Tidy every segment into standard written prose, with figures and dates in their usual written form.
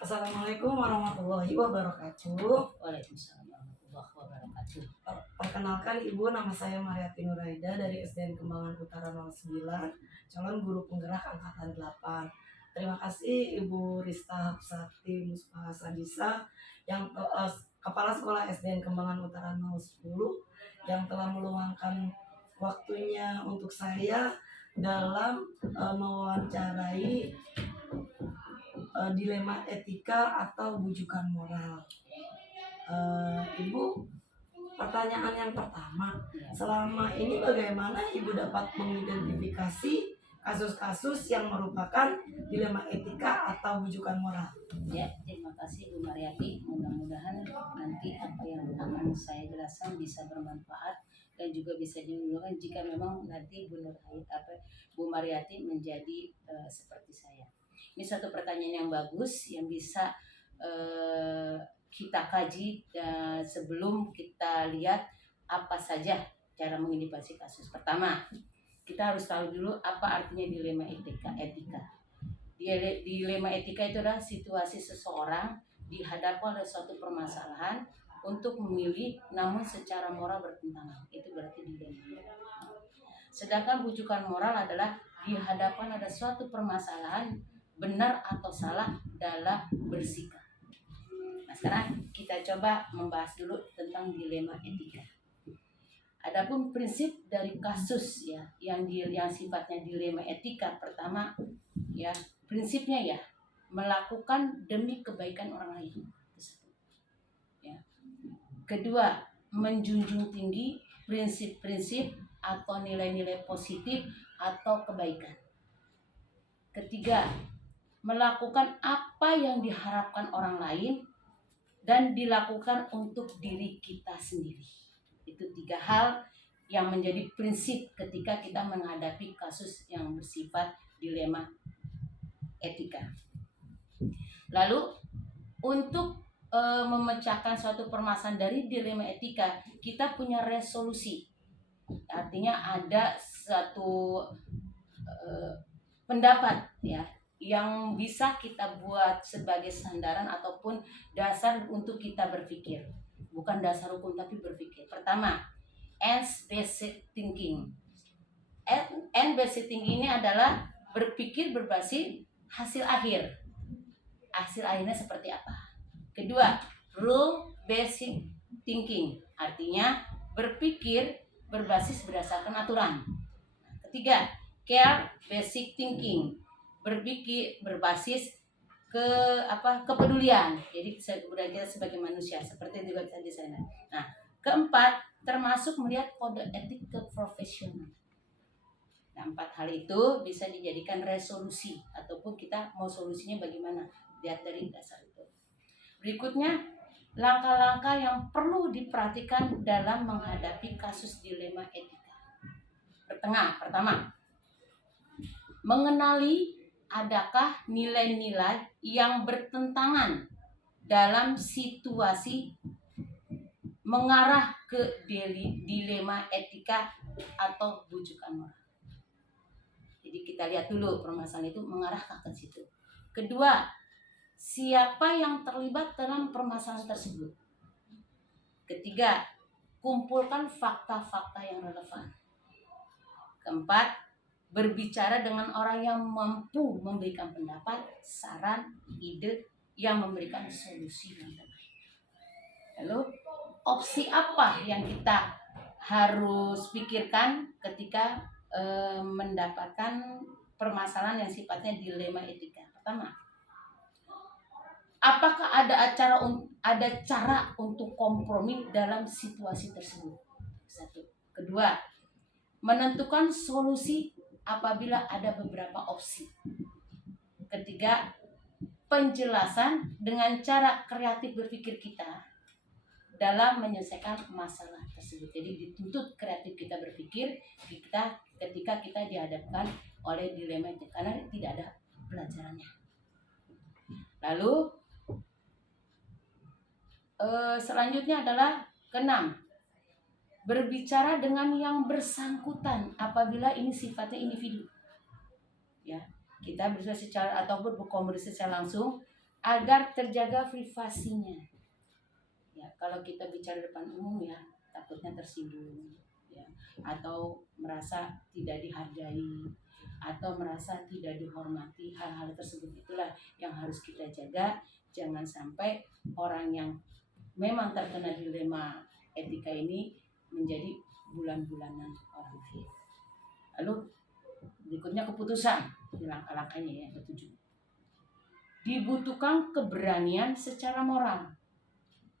Assalamualaikum warahmatullahi wabarakatuh. Waalaikumsalam warahmatullahi wabarakatuh. Perkenalkan Ibu, nama saya Mariati Nuraida dari SDN Kembangan Utara 09, calon guru penggerak angkatan 8. Terima kasih Ibu Rista Hapsati Muspaha Sadisa yang Kepala Sekolah SDN Kembangan Utara 010 yang telah meluangkan waktunya untuk saya dalam mewawancarai dilema etika atau bujukan moral. Ibu, pertanyaan yang pertama, selama ini bagaimana Ibu dapat mengidentifikasi kasus-kasus yang merupakan dilema etika atau bujukan moral? Ya, terima kasih Bu Mariati. Mudah-mudahan nanti apa yang akan saya jelaskan bisa bermanfaat dan juga bisa diunggulkan jika memang nanti Bu Mariati menjadi seperti saya. Ini satu pertanyaan yang bagus yang bisa kita kaji sebelum kita lihat apa saja cara mengidentifikasi kasus. Pertama, kita harus tahu dulu apa artinya dilema etika. Dilema etika itu adalah situasi seseorang dihadapkan oleh suatu permasalahan untuk memilih namun secara moral bertentangan. Itu berarti dilema. Sedangkan bujukan moral adalah dihadapkan ada suatu permasalahan benar atau salah dalam bersikap. Nah, sekarang kita coba membahas dulu tentang dilema etika. Adapun prinsip dari kasus ya yang sifatnya dilema etika, pertama ya prinsipnya ya melakukan demi kebaikan orang lain. Ya. Kedua, menjunjung tinggi prinsip-prinsip atau nilai-nilai positif atau kebaikan. Ketiga, melakukan apa yang diharapkan orang lain dan dilakukan untuk diri kita sendiri. Itu 3 hal yang menjadi prinsip ketika kita menghadapi kasus yang bersifat dilema etika. Lalu untuk memecahkan suatu permasalahan dari dilema etika, kita punya resolusi. Artinya ada satu pendapat ya yang bisa kita buat sebagai sandaran ataupun dasar untuk kita berpikir. Bukan dasar hukum tapi berpikir. Pertama, ends basic thinking. End basic thinking ini adalah berpikir berbasis hasil akhir. Hasil akhirnya seperti apa? Kedua, rule basic thinking. Artinya berpikir berbasis berdasarkan aturan. Ketiga, care basic thinking. Berpikir berbasis kepedulian. Jadi kita sebagai manusia seperti juga tadi saya. Nah, keempat termasuk melihat kode etik keprofesional. Nah, 4 hal itu bisa dijadikan resolusi ataupun kita mau solusinya bagaimana lihat dari dasar itu. Berikutnya langkah-langkah yang perlu diperhatikan dalam menghadapi kasus dilema etika. Pertama, mengenali adakah nilai-nilai yang bertentangan dalam situasi mengarah ke dilema etika atau bujukan moral. Jadi kita lihat dulu permasalahan itu mengarah ke situ. Kedua, siapa yang terlibat dalam permasalahan tersebut. Ketiga, kumpulkan fakta-fakta yang relevan. Keempat, berbicara dengan orang yang mampu memberikan pendapat, saran, ide yang memberikan solusi yang terbaik. Lalu opsi apa yang kita harus pikirkan ketika mendapatkan permasalahan yang sifatnya dilema etika? Pertama, apakah ada cara untuk kompromi dalam situasi tersebut? Satu. Kedua, menentukan solusi apabila ada beberapa opsi. Ketiga, penjelasan dengan cara kreatif berpikir kita dalam menyelesaikan masalah tersebut. Jadi dituntut kreatif kita berpikir ketika kita dihadapkan oleh dilema itu karena tidak ada pelajarannya. Lalu selanjutnya adalah keenam, berbicara dengan yang bersangkutan apabila ini sifatnya individu. Ya, kita bisa secara ataupun berkomunikasi secara langsung agar terjaga privasinya. Ya, kalau kita bicara depan umum ya takutnya tersinggung, ya, atau merasa tidak dihargai, atau merasa tidak dihormati. Hal-hal tersebut itulah yang harus kita jaga. Jangan sampai orang yang memang terkena dilema etika ini menjadi bulan-bulanan orang lain. Lalu berikutnya keputusan, langkah-langkahnya ya, ketujuh. Dibutuhkan keberanian secara moral.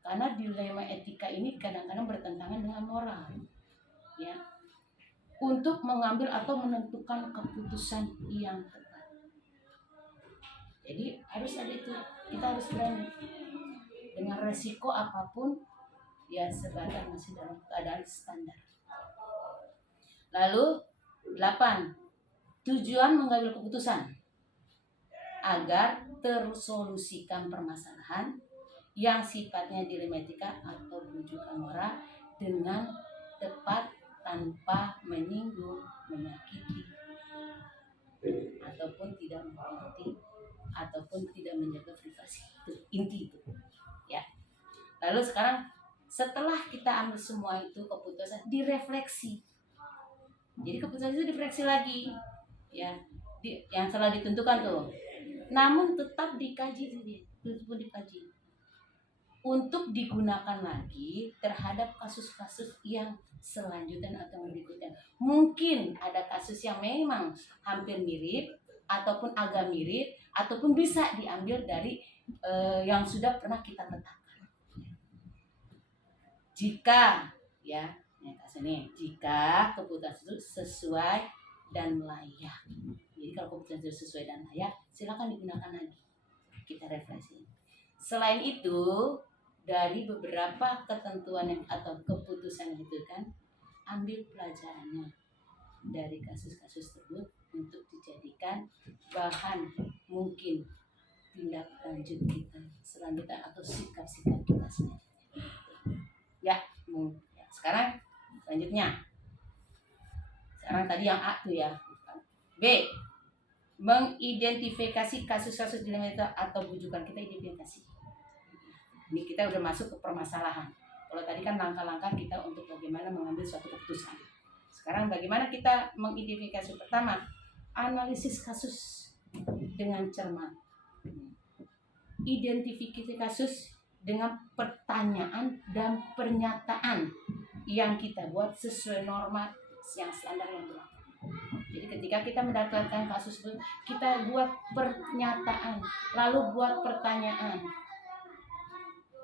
Karena dilema etika ini kadang-kadang bertentangan dengan moral. Ya. Untuk mengambil atau menentukan keputusan yang tepat. Jadi harus ada itu, kita harus berani. Dengan resiko apapun, ya sebatas masih dalam keadaan standar. Lalu 8. Tujuan mengambil keputusan agar tersolusikan permasalahan yang sifatnya dilema etika atau rujukan moral dengan tepat tanpa menyinggung, menyakiti, ataupun tidak menghormati, ataupun tidak menjaga privasi. Itu inti itu. Ya. Lalu sekarang setelah kita ambil semua itu keputusan, direfleksi. Jadi keputusan itu direfleksi lagi, ya, yang telah ditentukan tuh. Namun tetap dikaji untuk digunakan lagi terhadap kasus-kasus yang selanjutnya atau berikutnya. Mungkin ada kasus yang memang hampir mirip ataupun agak mirip ataupun bisa diambil dari yang sudah pernah kita tetapkan. Jika jika keputusan itu sesuai dan layak. Jadi kalau keputusan itu sesuai dan layak, silakan digunakan lagi. Kita refleksi. Selain itu, dari beberapa ketentuan yang atau keputusan itu kan, ambil pelajarannya dari kasus-kasus tersebut untuk dijadikan bahan mungkin tindak lanjut kita selanjutnya atau sikap-sikap kita selanjutnya. Ya, sekarang selanjutnya. Sekarang tadi yang A tuh ya. B. Mengidentifikasi kasus-kasus dilema atau bujukan. Kita identifikasi. Ini kita udah masuk ke permasalahan. Kalau tadi kan langkah-langkah kita untuk bagaimana mengambil suatu keputusan. Sekarang bagaimana kita mengidentifikasi? Pertama, analisis kasus dengan cermat. Identifikasi kasus dengan pertanyaan dan pernyataan yang kita buat sesuai norma yang standar yang berlaku. Jadi ketika kita mendapatkan kasus itu, kita buat pernyataan, lalu buat pertanyaan.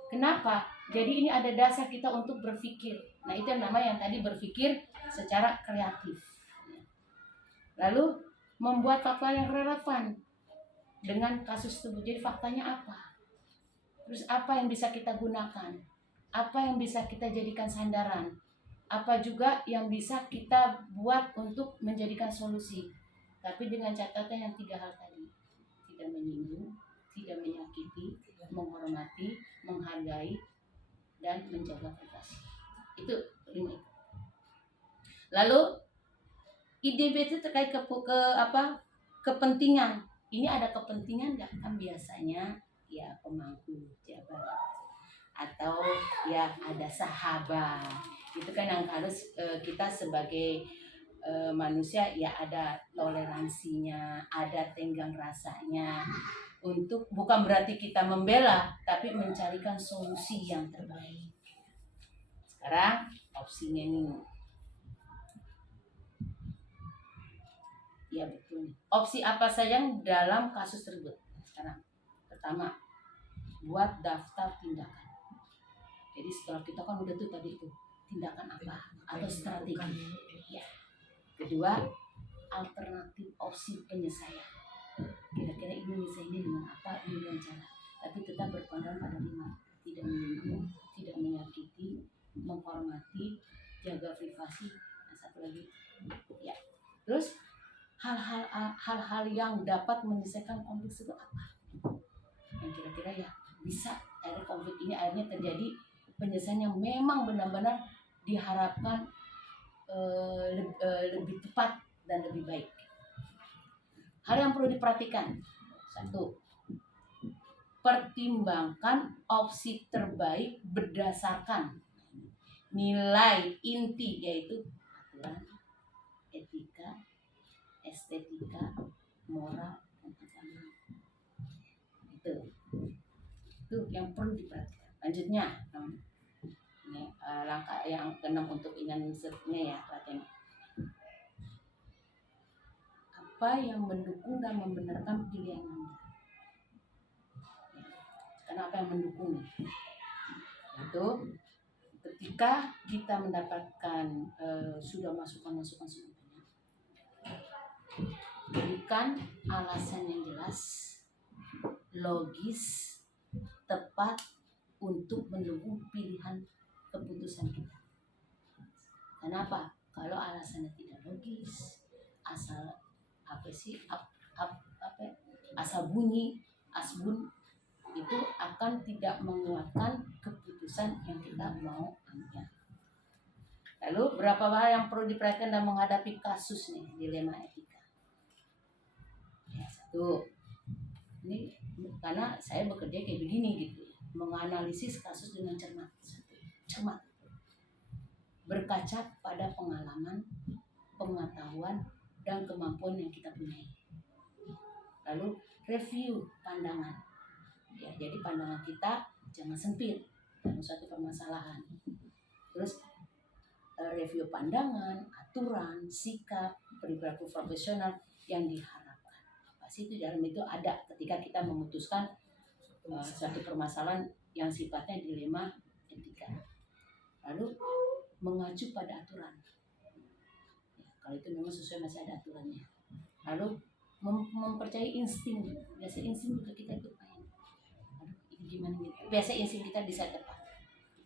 Kenapa? Jadi ini ada dasar kita untuk berpikir. Nah itu yang namanya yang tadi berpikir secara kreatif. Lalu membuat fakta yang relevan dengan kasus tersebut. Jadi faktanya apa? Terus apa yang bisa kita gunakan? Apa yang bisa kita jadikan sandaran? Apa juga yang bisa kita buat untuk menjadikan solusi? Tapi dengan catatan yang 3 hal tadi. Tidak menyinggung, tidak menyakiti, menghormati, menghargai, dan menjaga privasi. Itu 5 itu. Lalu IDB itu terkait kepentingan. Ini ada kepentingan nggak? Kan biasanya ya pemangku jabatan atau ya ada sahabat. Itu kan yang harus kita sebagai manusia ya ada toleransinya, ada tenggang rasanya. Untuk bukan berarti kita membela, tapi mencarikan solusi yang terbaik. Sekarang opsinya ini. Ya betul. Opsi apa saja dalam kasus tersebut? Sekarang pertama, buat daftar tindakan. Jadi setelah kita kan udah tuh tadi itu tindakan apa atau strategi. Ya. Kedua, alternatif opsi penyelesaian. Kira-kira ini misalnya dengan apa, ini dengan cara. Tapi tetap berpegang pada 5. Tidak menyinggung, tidak menyakiti, menghormati, jaga privasi. Nah, satu lagi. Ya. Terus hal-hal yang dapat menyelesaikan konflik itu apa? Yang kira-kira ya bisa akhirnya konflik ini akhirnya terjadi penyelesaian yang memang benar-benar diharapkan lebih tepat dan lebih baik. Hal yang perlu diperhatikan. 1. pertimbangkan opsi terbaik berdasarkan nilai inti, yaitu aturan, etika, estetika, moral, dan agama. Itu yang perlu diperhatikan. Lanjutnya, ini langkah yang keenam untuk insentifnya ya, perhatian. Apa yang mendukung dan membenarkan pilihan Anda? Karena apa yang mendukung? Itu ketika kita mendapatkan sudah masukan-masukan semuanya, berikan alasan yang jelas, logis, tepat untuk mendukung pilihan keputusan kita. Kenapa? Kalau alasannya tidak logis, asal asal bunyi, asbun, itu akan tidak menguatkan keputusan yang kita mau ambil. Lalu berapa hal yang perlu diperhatikan dalam menghadapi kasus nih, dilema etika? Ya, satu, ini karena saya bekerja kayak begini gitu, menganalisis kasus dengan cermat, berkaca pada pengalaman, pengetahuan, dan kemampuan yang kita punya. Lalu review pandangan, ya, jadi pandangan kita jangan sempit dalam suatu permasalahan. Terus review pandangan, aturan, sikap, perilaku profesional yang diharapkan. Pasti itu dalam itu ada ketika kita memutuskan suatu permasalahan yang sifatnya dilema etika. Lalu mengacu pada aturan. Ya, kalau itu memang sesuai, masih ada aturannya. Lalu mempercayai insting. Biasa insting juga kita itu main. Aduh, ini gimana gitu. Biasa insting kita bisa tepat.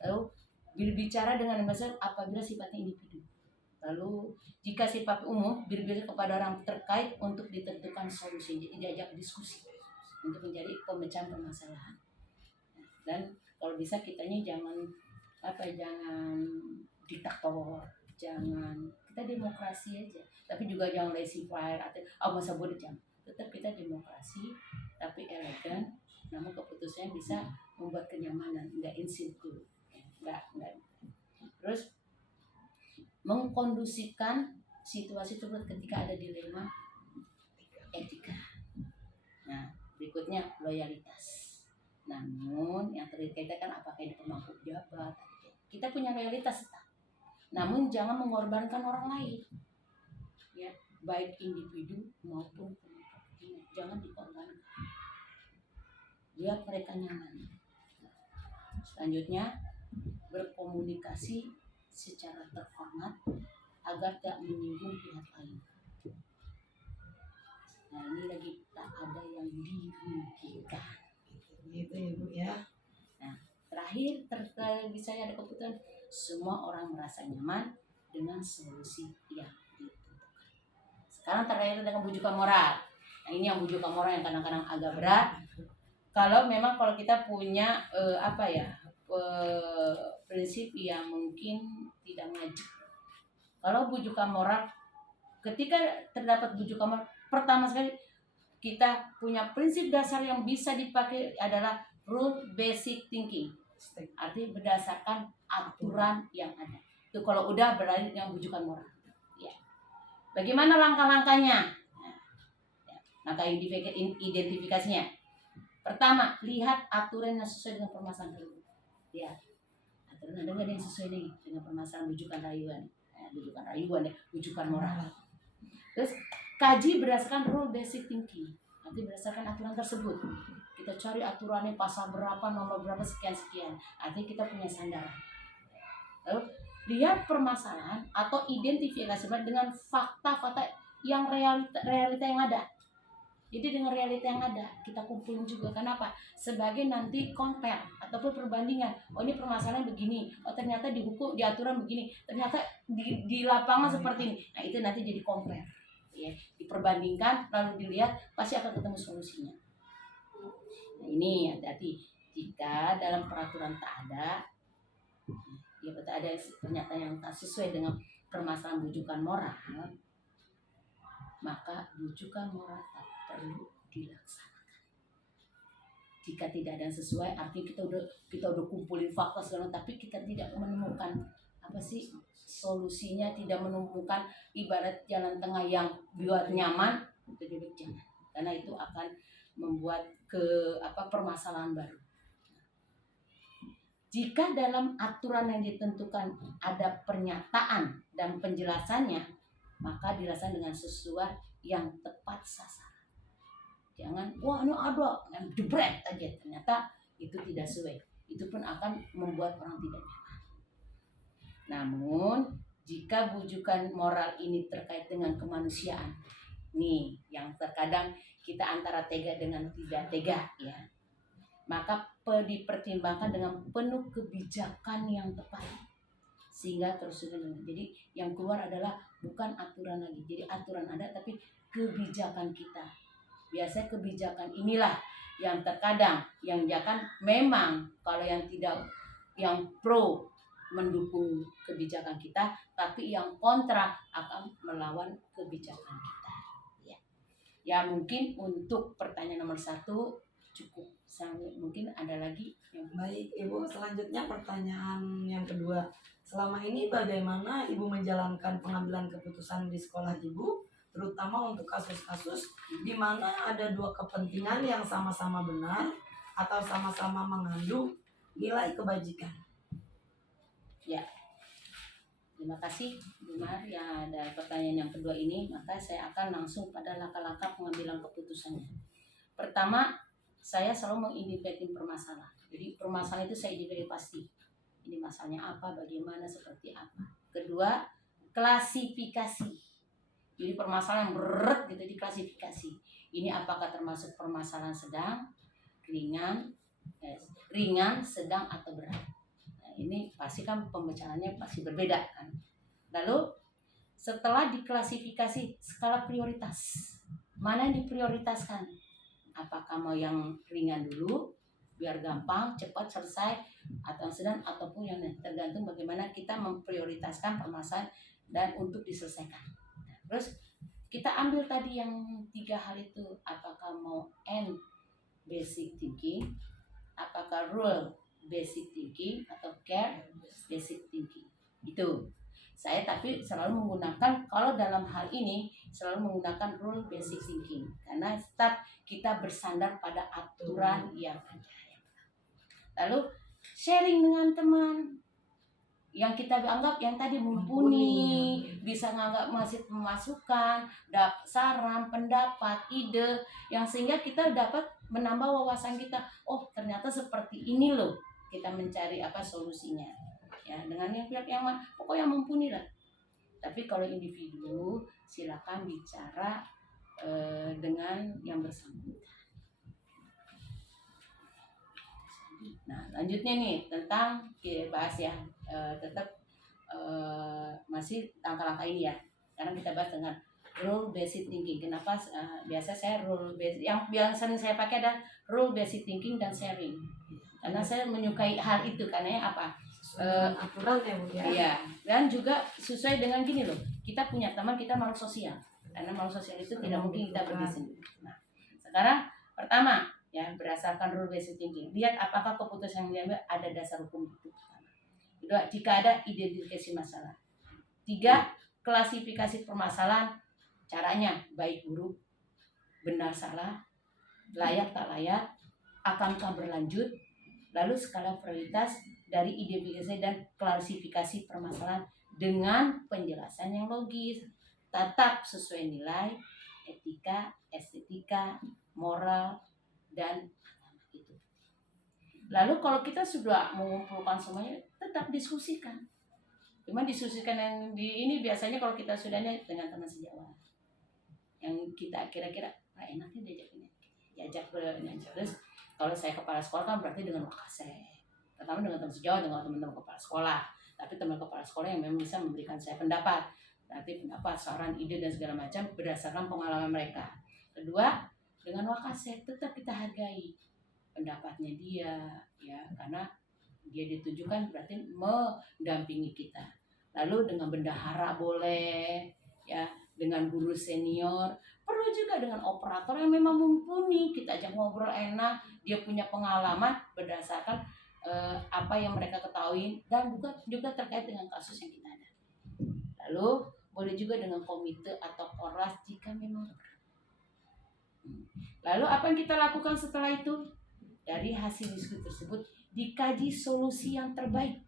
Lalu berbicara dengan bahasa apabila sifatnya individu. Lalu jika sifat umum, berbicara kepada orang terkait untuk ditentukan solusi. Jadi diajak diskusi untuk menjadi pemecahan permasalahan. Dan kalau bisa kitanya jangan diktator, jangan, kita demokrasi aja, tapi juga jangan laissez faire atau masa bodoh, jangan. Tetap kita demokrasi tapi elegan, namun keputusannya bisa membuat kenyamanan, enggak insecure, enggak. Terus mengkondusifkan situasi tersebut ketika ada dilema etika. Nah, berikutnya loyalitas. Namun yang terkait kan apakah ini pemangku jabat, kita punya loyalitas, namun jangan mengorbankan orang lain, ya, baik individu maupun kelompok, jangan dikorbankan, biar mereka nyaman. Selanjutnya, berkomunikasi secara terhormat agar tak menyinggung pihak lain. Nah, ini lagi tak ada yang dirugikan. Gitu ya Bu ya. Nah, terakhir saya ada keputusan semua orang merasa nyaman dengan solusi yang ditentukan. Sekarang terakhir dengan bujukan moral. Nah, ini yang bujukan moral yang kadang-kadang agak berat. Kalau kita punya prinsip yang mungkin tidak ngajak. Kalau bujukan moral, ketika terdapat bujukan moral, pertama sekali kita punya prinsip dasar yang bisa dipakai adalah rule basic thinking. Artinya berdasarkan aturan yang ada. Itu kalau udah beralih dengan bujukan moral. Ya. Bagaimana langkah-langkahnya? Langkah identifikasinya. Pertama, lihat aturan yang sesuai dengan permasalahan tersebut. Ya. Aturan ada nggak yang sesuai nih dengan permasalahan bujukan rayuan? Bujukan moral. Terus kaji berdasarkan rule basic thinking. Nanti berdasarkan aturan tersebut kita cari aturannya pasal berapa, nomor berapa, sekian. Artinya kita punya sandaran. Lalu lihat permasalahan atau identifikasi dengan fakta-fakta yang realita yang ada. Jadi dengan realita yang ada kita kumpulin juga. Kenapa? Sebagai nanti compare ataupun perbandingan. Oh, ini permasalahan begini. Oh, ternyata di hukum, di aturan begini. Ternyata di lapangan seperti ini. Nah, itu nanti jadi compare. Ya, diperbandingkan lalu dilihat, pasti akan ketemu solusinya. Nah, ini hati-hati jika dalam peraturan tak ada, ya betul ada ternyata yang tak sesuai dengan permasalahan bujukan moral, maka bujukan moral tak perlu dilaksanakan. Jika tidak ada yang sesuai, artinya kita udah kumpulin fakta segala, tapi kita tidak menemukan apa sih solusinya, tidak menemukan ibarat jalan tengah yang buat nyaman, itu juga jangan, karena itu akan membuat permasalahan baru. Jika dalam aturan yang ditentukan ada pernyataan dan penjelasannya, maka dilaksanakan dengan sesuai yang tepat sasaran. Jangan, wah ini ada, jebret aja, ternyata itu tidak sesuai. Itu pun akan membuat orang tidak nyaman. Namun, jika bujukan moral ini terkait dengan kemanusiaan, nih yang terkadang kita antara tega dengan tidak tega, ya, maka dipertimbangkan dengan penuh kebijakan yang tepat, sehingga terus. Jadi yang keluar adalah bukan aturan lagi, jadi aturan ada tapi kebijakan kita. Biasanya kebijakan inilah yang terkadang yang jangan, memang kalau yang tidak, yang pro mendukung kebijakan kita, tapi yang kontra akan melawan kebijakan kita. Ya mungkin untuk pertanyaan nomor 1 cukup. Mungkin ada lagi yang... Baik Ibu, selanjutnya pertanyaan yang kedua. Selama ini bagaimana Ibu menjalankan pengambilan keputusan di sekolah Ibu, terutama untuk kasus-kasus di mana ada dua kepentingan yang sama-sama benar atau sama-sama mengandung nilai kebajikan? Ya, terima kasih Bu Mar ya, ada pertanyaan yang kedua ini. Maka saya akan langsung pada langkah-langkah pengambilan keputusannya. Pertama, saya selalu mengidentifikasi permasalahan. Jadi permasalahan itu saya identifikasi pasti. Ini masalahnya apa, bagaimana, seperti apa. Kedua, klasifikasi. Jadi permasalahan yang berat gitu diklasifikasi. Ini apakah termasuk permasalahan sedang, ringan, sedang atau berat. Nah, ini pasti kan pembacaannya pasti berbeda kan. Lalu setelah diklasifikasi skala prioritas, mana yang diprioritaskan? Apakah mau yang ringan dulu biar gampang cepat selesai, atau yang sedang, ataupun yang tergantung bagaimana kita memprioritaskan permasalahan dan untuk diselesaikan. Nah, terus kita ambil tadi yang 3 hal itu, apakah mau N basic thinking, apakah rule basic thinking, atau care basic thinking. Itu saya tapi selalu menggunakan, kalau dalam hal ini selalu menggunakan rule basic thinking, karena tetap kita bersandar pada aturan yang ada. Lalu sharing dengan teman yang kita anggap yang tadi mumpuni, bisa nganggap masih pemasukan, saran, pendapat, ide, yang sehingga kita dapat menambah wawasan kita. Oh ternyata seperti ini loh, kita mencari solusinya. Ya, dengan yang pihak yang pokoknya mumpuni lah. Tapi kalau individu silakan bicara dengan yang bersangkutan. Nah lanjutnya nih tentang kita bahas ya, tetap masih langkah-langkah ini ya. Sekarang kita bahas dengan rule based thinking. Kenapa biasa saya rule based, yang sering saya pakai adalah rule based thinking dan sharing. Karena saya menyukai hal itu, karena apa? Aturan ya Bu ya. Iya, dan juga sesuai dengan gini loh. Kita punya teman, kita makhluk sosial. Karena makhluk sosial itu tidak mungkin kita berdiri sendiri. Nah, sekarang pertama ya, berdasarkan rule based thinking, lihat apakah keputusan yang diambil ada dasar hukum itu. Kedua, jika ada identifikasi masalah. 3, klasifikasi permasalahan, caranya baik buruk, benar salah, layak tak layak, akankah berlanjut. Lalu skala prioritas dari identifikasi dan klasifikasi permasalahan dengan penjelasan yang logis, tetap sesuai nilai, etika, estetika, moral, dan itu. Lalu kalau kita sudah mengumpulkan semuanya, tetap diskusikan. Cuma diskusikan yang di ini biasanya kalau kita sudahnya dengan teman sejawat, yang kita kira-kira enaknya diajak bernyanyi. Terus kalau saya kepala sekolah kan berarti dengan wakasek. Pertama dengan teman sejawat, dengan teman-teman kepala sekolah. Tapi teman kepala sekolah yang memang bisa memberikan saya pendapat. Nanti pendapat, saran, ide dan segala macam berdasarkan pengalaman mereka. Kedua, dengan wakasek tetap kita hargai pendapatnya dia, ya, karena dia ditujukan berarti mendampingi kita. Lalu dengan bendahara boleh, ya, dengan guru senior perlu perlu juga dengan operator yang memang mumpuni, kita ajak ngobrol enak, dia punya pengalaman berdasarkan apa yang mereka ketahui dan juga terkait dengan kasus yang kita ada. Lalu boleh juga dengan komite atau koras jika memang. Lalu apa yang kita lakukan setelah itu? Dari hasil diskusi tersebut dikaji solusi yang terbaik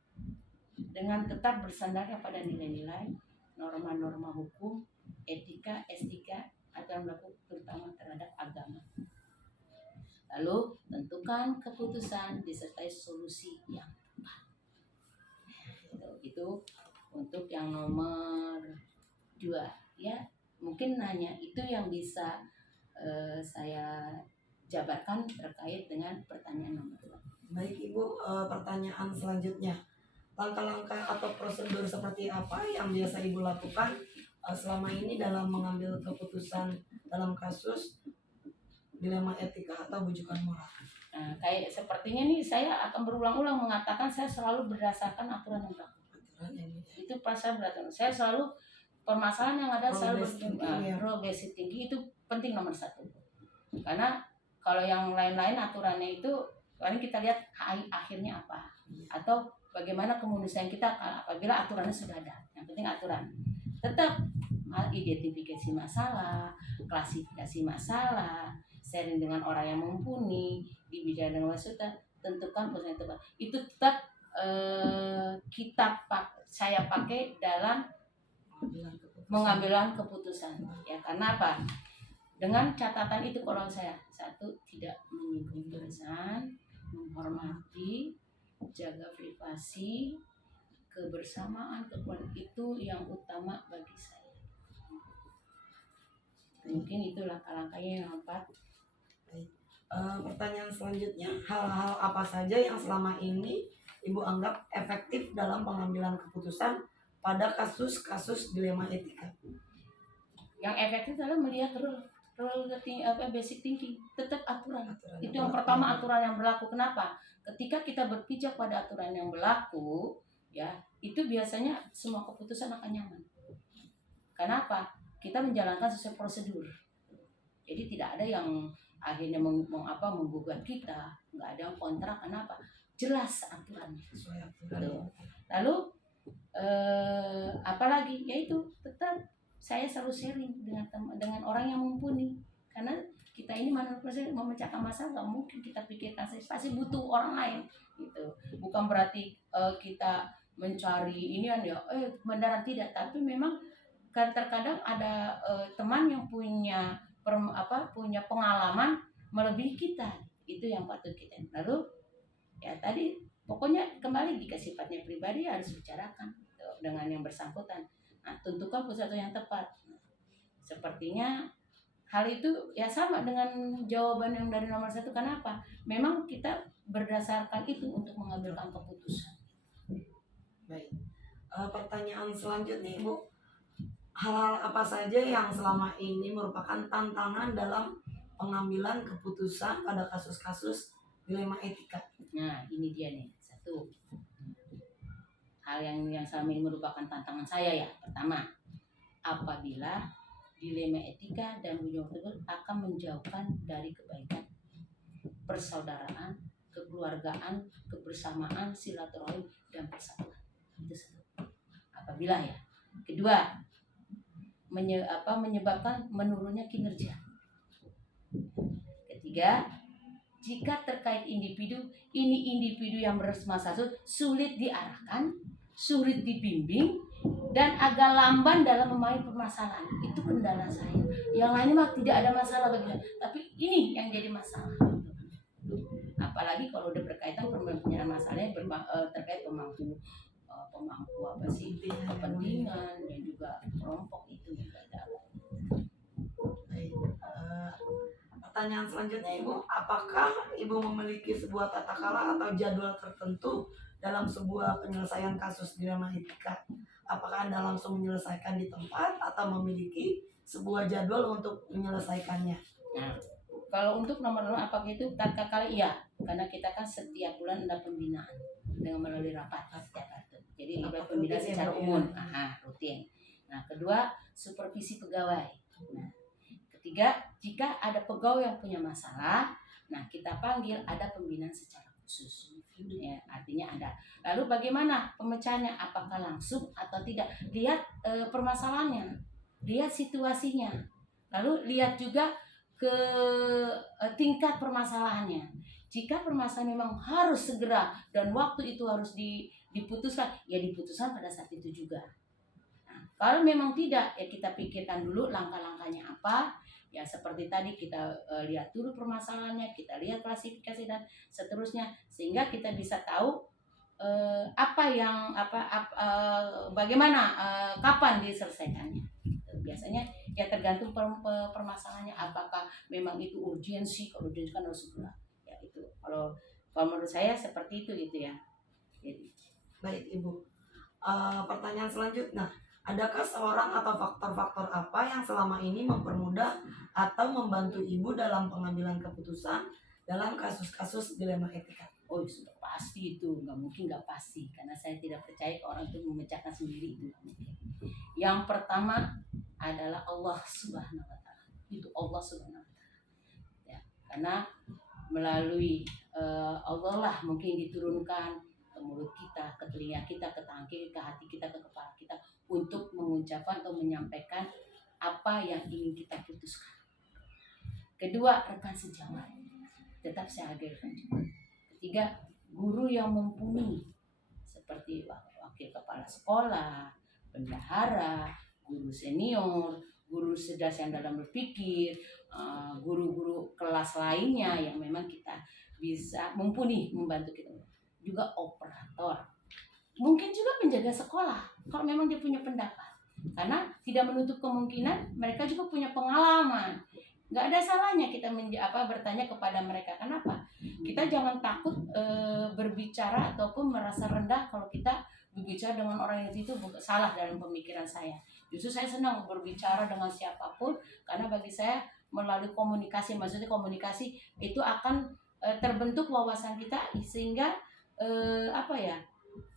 dengan tetap bersandarnya pada nilai-nilai, norma-norma hukum, etika, estetika, aturan berlaku terutama terhadap agama. Lalu tentukan keputusan disertai solusi yang tepat. Itu untuk yang nomor 2 ya. Mungkin hanya itu yang bisa saya jabarkan terkait dengan pertanyaan nomor 2. Baik Ibu, pertanyaan selanjutnya. Langkah-langkah atau prosedur seperti apa yang biasa Ibu lakukan selama ini dalam mengambil keputusan dalam kasus dilema etika atau bujukan moral? Nah, kayak sepertinya nih saya akan berulang-ulang mengatakan saya selalu berdasarkan aturan yang berlaku. Aturan yang Itu pasal beraturan. Saya selalu permasalahan yang ada selalu rule basic tinggi itu penting nomor 1. Karena kalau yang lain-lain aturannya itu paling kita lihat akhirnya apa atau bagaimana kemudian kita apabila aturannya sudah ada. Yang penting aturan. Tetap identifikasi masalah, klasifikasi masalah, sharing dengan orang yang mumpuni, dibicara dengan wasita, tentukan posisi yang tepat. Itu tetap saya pakai dalam mengambilan keputusan. Ya karena apa? Dengan catatan itu kalau saya 1 tidak menyinggung perasaan, menghormati, jaga privasi, kebersamaan, kekuatan itu yang utama bagi saya. Mungkin itu langkah-langkahnya yang 4. Pertanyaan selanjutnya, hal-hal apa saja yang selama ini Ibu anggap efektif dalam pengambilan keputusan pada kasus-kasus dilema etika? Yang efektif adalah melihat basic thinking, tetap aturan. Itu yang berlaku. pertama, aturan yang berlaku. Kenapa? Ketika kita berpijak pada aturan yang berlaku, ya itu biasanya semua keputusan akan nyaman. Kenapa? Kita menjalankan sesuai prosedur. Jadi tidak ada yang akhirnya menggugat kita, nggak ada yang kontrak. Kenapa? Jelas aturannya. Sesuai aturan. Lalu apalagi? Yaitu tetap saya selalu sharing dengan orang yang mumpuni. Karena kita ini manusia memecahkan masalah, nggak mungkin kita pikirkan sendiri, pasti butuh orang lain. Gitu. Bukan berarti kita mencari inian ya, beneran tidak. Tapi memang terkadang ada teman yang punya pengalaman melebihi kita, itu yang patut kita. Lalu ya tadi pokoknya kembali jika sifatnya pribadi harus bicarakan dengan yang bersangkutan. Nah, tentukan sesuatu yang tepat. Sepertinya hal itu ya sama dengan jawaban yang dari nomor 1. Kenapa? Memang kita berdasarkan itu untuk mengambilkan keputusan. Baik. Pertanyaan selanjutnya Ibu, hal-hal apa saja yang selama ini merupakan tantangan dalam pengambilan keputusan pada kasus-kasus dilema etika? Nah, ini dia nih. 1. Hal yang selama ini merupakan tantangan saya ya. Pertama, apabila dilema etika dan bujukan tersebut akan menjauhkan dari kebaikan, persaudaraan, kekeluargaan, kebersamaan, silaturahim dan persatuan. Itu 1. Apabila ya. Kedua, menyebabkan menurunnya kinerja. Ketiga, jika terkait individu, ini individu yang bermasalah sulit diarahkan, sulit dibimbing, dan agak lamban dalam memahami permasalahan. Itu kendala saya. Yang lainnya mah tidak ada masalah bagi saya, tapi ini yang jadi masalah. Apalagi kalau udah berkaitan permasalahan masalahnya terkait pemangku kepentingan dan juga kelompok itu juga ada. Pertanyaan selanjutnya Ibu, apakah Ibu memiliki sebuah tata cara atau jadwal tertentu dalam sebuah penyelesaian kasus dilema etika? Apakah Anda langsung menyelesaikan di tempat atau memiliki sebuah jadwal untuk menyelesaikannya? Nah, kalau untuk nomor apakah itu tata cara? Iya, karena kita kan setiap bulan ada pembinaan dengan melalui rapat setiap hari. Jadi ada pembinaan secara umum, rutin. Nah, kedua supervisi pegawai. Nah, Ketiga, jika ada pegawai yang punya masalah, nah kita panggil, ada pembinaan secara khusus. Ya, artinya ada. Lalu bagaimana pemecahannya? Apakah langsung atau tidak? Lihat permasalahannya, lihat situasinya. Lalu lihat juga ke tingkat permasalahannya. Jika permasalahan memang harus segera dan waktu itu harus diputuskan, ya diputuskan pada saat itu juga. Nah, kalau memang tidak, ya kita pikirkan dulu langkah-langkahnya apa. Ya seperti tadi kita lihat dulu permasalahannya, kita lihat klasifikasi dan seterusnya, sehingga kita bisa tahu bagaimana kapan diselesaikannya. Biasanya ya tergantung permasalahannya, apakah memang itu urgensi. Kalau urgensi kan harus segera. Ya itu. Kalau menurut saya seperti itu gitu ya. Jadi, Baik Ibu. Pertanyaan selanjutnya, adakah seorang atau faktor-faktor apa yang selama ini mempermudah atau membantu Ibu dalam pengambilan keputusan dalam kasus-kasus dilema etika? oh sudah pasti itu, nggak mungkin nggak pasti, karena saya tidak percaya orang itu memecahkan sendiri, itu nggak mungkin. Yang pertama adalah Allah Subhanahu Wa Taala. Itu Allah Subhanahu Wa Taala. Ya, karena melalui Allah lah mungkin diturunkan ke mulut kita, ke telinga kita, ke tangan kita, ke hati kita, ke kepala kita, untuk mengucapkan atau menyampaikan apa yang ingin kita putuskan. Kedua, rekan sejawat, tetap saya hargai rekan sejawat. Ketiga, guru yang mumpuni seperti wakil kepala sekolah, bendahara, guru senior, guru cerdas yang dalam berpikir, guru-guru kelas lainnya yang memang kita bisa mumpuni membantu kita. Juga operator, mungkin juga penjaga sekolah kalau memang dia punya pendapat, karena tidak menutup kemungkinan mereka juga punya pengalaman. Nggak ada salahnya kita bertanya kepada mereka. Kenapa? Kita jangan takut berbicara ataupun merasa rendah kalau kita berbicara dengan orang yang itu salah dalam pemikiran saya. Justru saya senang berbicara dengan siapapun, karena bagi saya melalui komunikasi, maksudnya komunikasi itu akan terbentuk wawasan kita, sehingga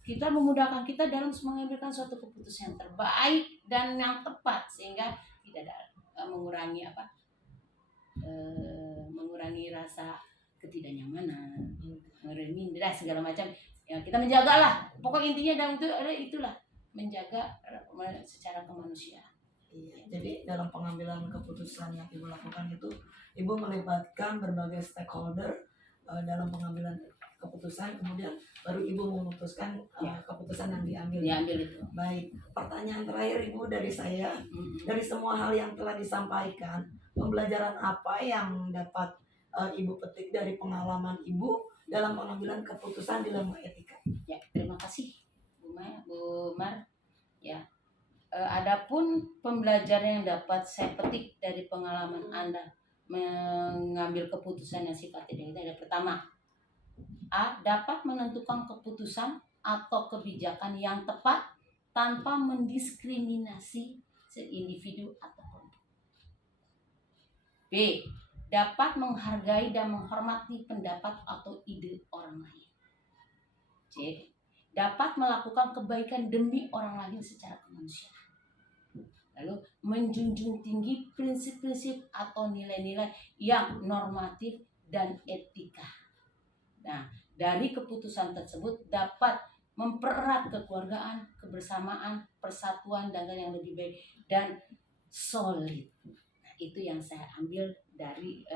kita memudahkan kita dalam mengambilkan suatu keputusan yang terbaik dan yang tepat, sehingga tidak ada mengurangi rasa ketidaknyamanan, mengurangi segala macam. Ya kita menjagalah. Pokok intinya dalam itu itulah menjaga secara kemanusiaan. Iya, jadi dalam pengambilan keputusan yang Ibu lakukan itu, Ibu melibatkan berbagai stakeholder dalam pengambilan keputusan, kemudian baru Ibu memutuskan keputusan yang diambil. Itu. Baik, pertanyaan terakhir Ibu dari saya, dari semua hal yang telah disampaikan, pembelajaran apa yang dapat Ibu petik dari pengalaman Ibu dalam pengambilan keputusan dilema etika? Ya, terima kasih Bu Mar. Ya, adapun pembelajaran yang dapat saya petik dari pengalaman Anda mengambil keputusan yang sifatnya itu ada: pertama, dapat menentukan keputusan atau kebijakan yang tepat tanpa mendiskriminasi seindividu atau kelompok. B, dapat menghargai dan menghormati pendapat atau ide orang lain. C, dapat melakukan kebaikan demi orang lain secara kemanusiaan. Lalu menjunjung tinggi prinsip-prinsip atau nilai-nilai yang normatif dan etika. Nah, dari keputusan tersebut dapat mempererat kekeluargaan, kebersamaan, persatuan dengan yang lebih baik dan solid. Nah, itu yang saya ambil dari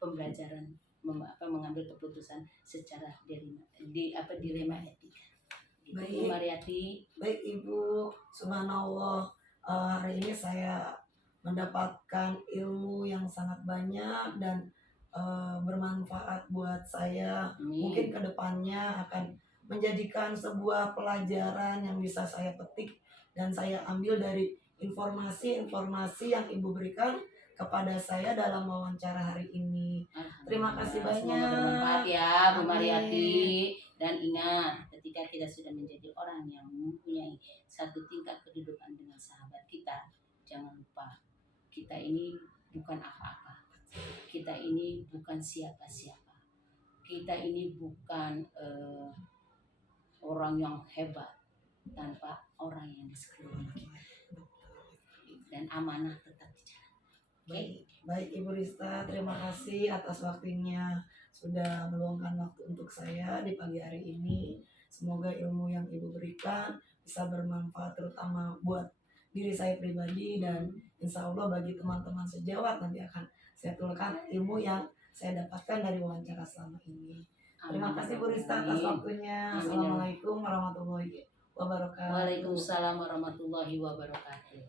pembelajaran mengambil keputusan secara dilema etika. Baik, Bu Mariati. Baik Ibu, subhanallah, hari ini saya mendapatkan ilmu yang sangat banyak dan bermanfaat buat saya. Mungkin kedepannya akan menjadikan sebuah pelajaran yang bisa saya petik dan saya ambil dari informasi-informasi yang Ibu berikan kepada saya dalam wawancara hari ini. Terima kasih banyak. Semoga bermanfaat ya Bu Mariati. Dan ingat, ketika kita sudah menjadi orang yang mempunyai satu tingkat kedudukan dengan sahabat kita, jangan lupa kita ini bukan apa-apa. Kita ini bukan siapa-siapa. Kita ini bukan orang yang hebat tanpa orang yang di sekeliling kita. Dan amanah tetap dijalankan. Oke. Baik Ibu Rista, terima kasih atas waktunya sudah meluangkan waktu untuk saya di pagi hari ini. Semoga ilmu yang Ibu berikan bisa bermanfaat terutama buat diri saya pribadi dan insya Allah bagi teman-teman sejawat nanti akan saya tularkan ilmu yang saya dapatkan dari wawancara selama ini. Terima kasih Bu Rista atas waktunya. Amin. Assalamualaikum warahmatullahi wabarakatuh. Waalaikumsalam warahmatullahi wabarakatuh.